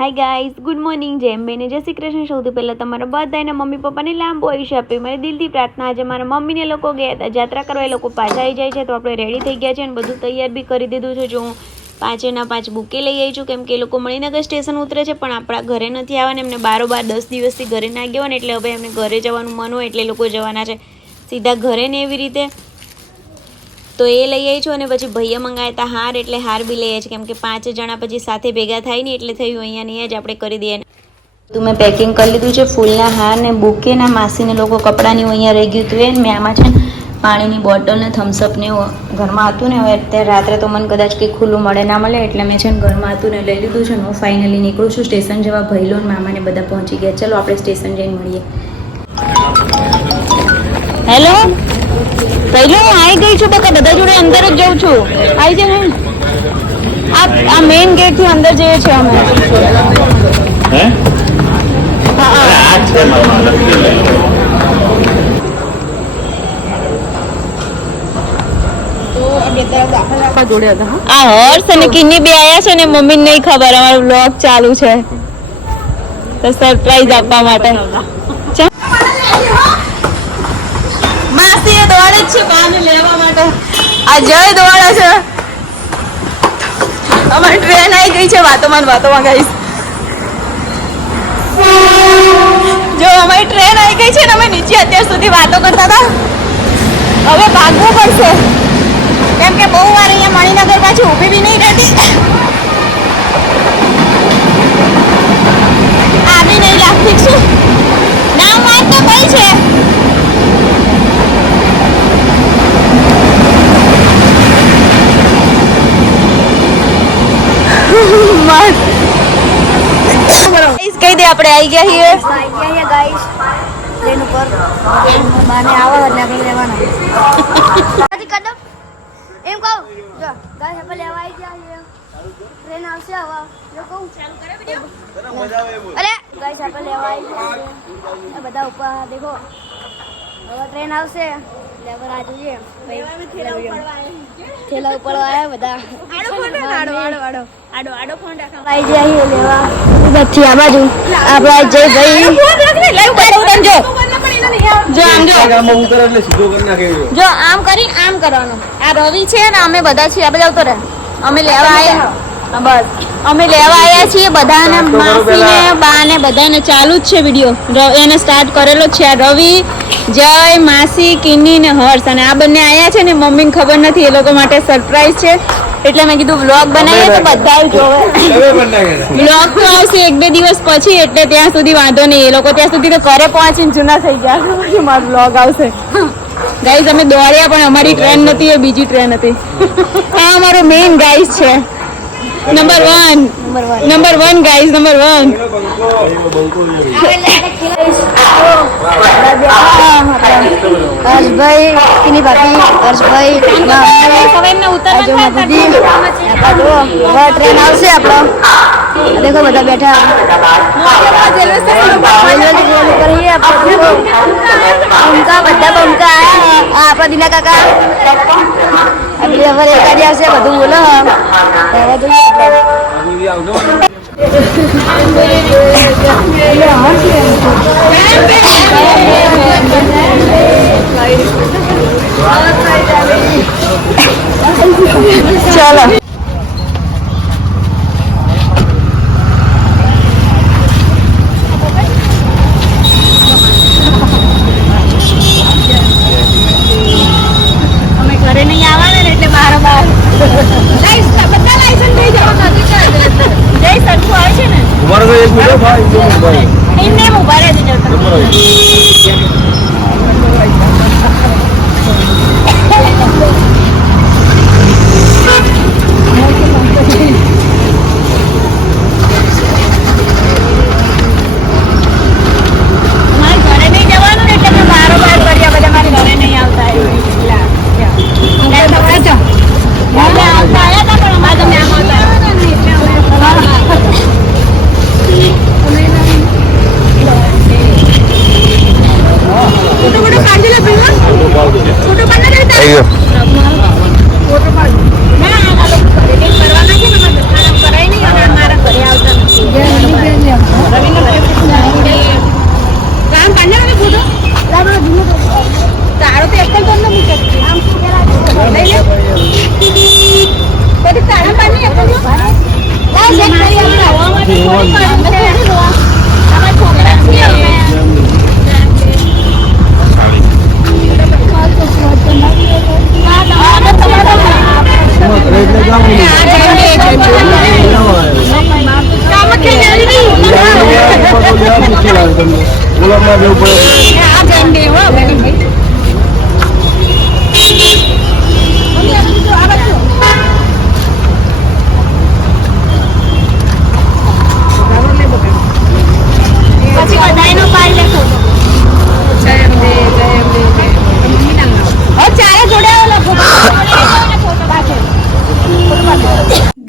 Hi guys, good morning. જેમ બેને જય શ્રી કૃષ્ણ. સૌથી પહેલાં તમારા બધાને મમ્મી પપ્પાને લાંબો આયુષ્ય આપે મારી દિલથી પ્રાર્થના. આજે મારા મમ્મીને લોકો ગયા હતા યાત્રા કરવા, એ લોકો પાછા આવી જાય છે તો આપણે રેડી થઈ ગયા છે અને બધું તૈયાર બી કરી દીધું છે. જો હું 5 બુકે લઈ આવી છું, કેમ કે એ લોકો મણિનગર સ્ટેશન ઉતરે છે પણ આપણા ઘરે નથી આવવાને. એમને 10 દિવસથી ઘરે ના ગયા હોય ને એટલે હવે એમને ઘરે જવાનું મન હોય એટલે લોકો જવાના છે સીધા ઘરે ને એવી રીતે. તો એ લઈ આવી છું અને પછી ભૈયા મંગાવ્યા હતા હાર, એટલે હાર બી લઈ આવી છે કેમ કે 5 જણા પછી સાથે ભેગા થાય ને એટલે થયું અહીંયા ને જ આપણે કરી દઈએ. તો મેં પેકિંગ કરી લીધું છે ફૂલના હાર ને બુકેના. માસીને લોકો કપડાની અહીંયા રહી ગયું હતું એ મેં આમાં છે ને પાણીની બોટલ ને થમ્સઅપ ને ઘરમાં હતું ને. હવે અત્યારે રાત્રે તો મને કદાચ કંઈ ખુલ્લું મળે ના મળે એટલે મેં છે ને ઘરમાં હતું ને લઈ લીધું છે. હું ફાઇનલી નીકળું છું સ્ટેશન જવા. ભૈલો ને મામાને બધા પહોંચી ગયા. ચલો આપણે સ્ટેશન જઈને મળીએ. હેલો પહેલો હું આવી ગઈ છું, બકા બધા જોડે અંદર જ જાઉં છું. આવી જાય ને આ મેઇન ગેટ થી અંદર જઈએ છીએ અમે. આ હર્ષ અને કિન્ની બે આયા છે ને મમ્મી ને નહીં ખબર અમારો વ્લોગ ચાલુ છે તો સરપ્રાઈઝ આપવા માટે. માસી દોડે છે બાને લેવા માટે. આ જય દોડે છે. અમારી ટ્રેન આવી ગઈ છે. વાતોમાં ગાઈસ જો અમારી ટ્રેન આવી ગઈ છે ને અમે નીચે અત્યાર સુધી વાતો કરતા હતા. હવે ભાગવું પડશે કેમ કે બહુ વાર અહીંયા મણિનગર પાછી ઊભી બી નહીં રહેતી. આવી નહીં લાગતી છું ના માર તો કઈ છે. કહી દે આપણે આવી ગયા છીએ ગાઈસ ટ્રેન ઉપર. બાને આવો એટલે આપણે લેવાના એમ કહું જો ગાઈસ આપણે લેવા આવી ગયા છીએ. ટ્રેન આવશે હવે જો કહું ચાલુ કરે વિડિયો. અરે ગાઈસ આપણે લેવા આવી ગયા છીએ બધા ઉપર દેખો. હવે ટ્રેન આવશે એટલે આપણે આ જોઈએ થેલા ઉપર આવ્યા બધા. આડો ફોન રાખો આવી જાય લેવા બધી આ બાજુ આપણા જય ભાઈ જો આમ કરી આમ કરવાનું. આ રવિ છે ને અમે બધા છીએ. આપણે આવતો રહે અમે લેવા આવ્યા. બસ અમે લેવા આવ્યા છીએ બધાને. માસીને બાને બધાને ચાલુ જ છે વિડીયો. એને સ્ટાર્ટ કરેલો જ છે. આ રવિ, જય, માસી, કિન્ની ને હર્ષ અને આ બંને આવ્યા છે ને મમ્મીને ખબર નથી. એ લોકો માટે સરપ્રાઈઝ છે એટલે મેં કીધું વ્લોગ બનાવીએ તો બધા જોવે. વ્લોગ તો આવશે 1-2 દિવસ પછી એટલે ત્યાં સુધી વાંધો નહીં. એ લોકો ત્યાં સુધી તો ઘરે પહોંચીને જૂના થઈ ગયા પછી મારો વ્લોગ આવશે. ગાઈઝ અમે દોડ્યા પણ અમારી ટ્રેન નથી, એ બીજી ટ્રેન હતી. આ અમારો મેઇન ગાઈઝ છે. Number 1 guys number 1. હર્ષભાઈ કિની ભાભી, હર્ષભાઈ ટ્રેન આવશે આપણો. દેખો બધા બેઠા બધા આપણા દિના કાકા હવે એકાદી આવશે બધું બોલો. ચાલો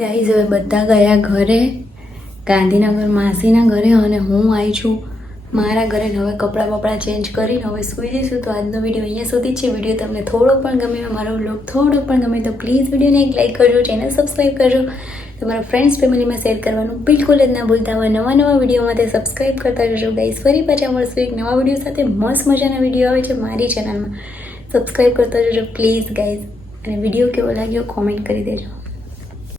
ગાઈઝ હવે બધા ગયા ઘરે, ગાંધીનગર માસીના ઘરે, અને હું આવી છું મારા ઘરે. હવે કપડાં ચેન્જ કરીને હવે સૂઈ જઈશું. તો આજનો વિડીયો અહીંયા સુધી જ છે. વિડીયો તમને થોડો પણ ગમે, મારો બ્લોગ થોડો પણ ગમે તો પ્લીઝ વિડીયોને એક લાઈક કરજો, ચેનલ સબસ્ક્રાઈબ કરજો, તમારા ફ્રેન્ડ્સ ફેમિલીમાં શેર કરવાનું બિલકુલ જ ના ભૂલતા. હોય નવા વિડીયો માટે સબસ્ક્રાઈબ કરતા જજો ગાઈઝ. ફરી પાછા મળશું એક નવા વિડીયો સાથે. મસ્ત મજાના વિડીયો આવે છે મારી ચેનલમાં, સબસ્ક્રાઈબ કરતા જજો પ્લીઝ ગાઈઝ. અને વિડીયો કેવો લાગ્યો કોમેન્ટ કરી દેજો.